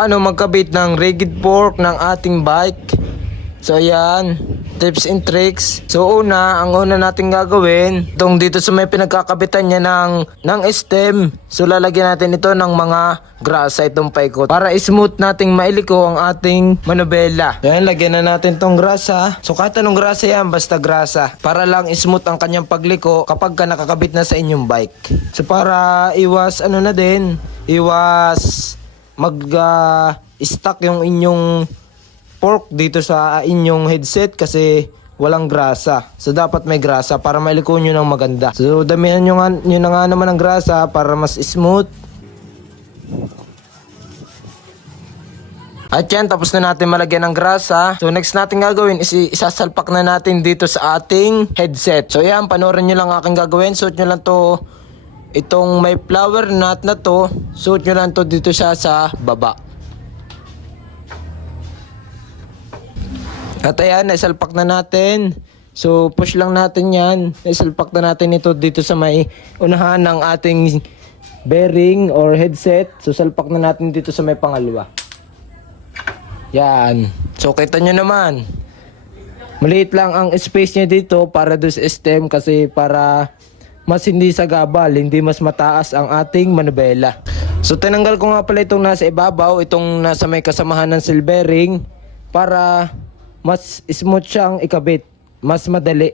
paano magkabit ng rigid fork ng ating bike. So ayan, tips and tricks. So ang una natin gagawin, itong dito sa may pinagkakabitan niya ng stem. So lalagyan natin ito ng mga grasa, itong paikot, para smooth nating mailiko ang ating manubela. Ayan, lagyan na natin itong grasa. So kahit anong grasa yan, basta grasa, para lang smooth ang kanyang pagliko kapag ka nakakabit na sa inyong bike. So para iwas stuck yung inyong fork dito sa inyong headset kasi walang grasa. So dapat may grasa para mailiko nyo ng maganda. So damihan nyo na nga naman ng grasa para mas smooth. At yan, tapos na natin malagyan ng grasa. So next natin gagawin is isasalpak na natin dito sa ating headset. So yan, panoorin nyo lang aking gagawin. Suot nyo lang to, itong may flower nut na to, suot nyo lang to dito siya sa baba. At ayan, naisalpak na natin. So push lang natin yan. Naisalpak na natin ito dito sa may unahan ng ating bearing or headset. So salpak na natin dito sa may pangalawa. Yan. So kita nyo naman, maliit lang ang space niya dito para doon sa stem, kasi para mas hindi sagabal, hindi mas mataas ang ating manubela. So tinanggal ko nga pala itong nasa ibabaw, itong nasa may kasamahan ng silvering, para mas smooth siyang ikabit, mas madali,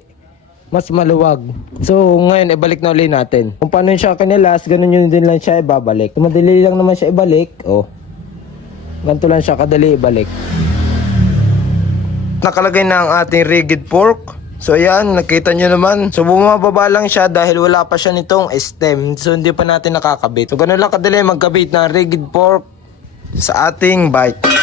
mas maluwag. So ngayon ibalik na ulit natin. Kung paano siya kinilas, ganun yun din lang siya ibabalik. Kung madali lang naman siya ibalik, ganito lang siya kadali ibalik. Nakalagay na ang ating rigid fork. So ayan, nakita nyo naman. So bumababa lang siya dahil wala pa siya nitong stem. So hindi pa natin nakakabit. So ganun lang kadali magkabit ng rigid fork sa ating bike.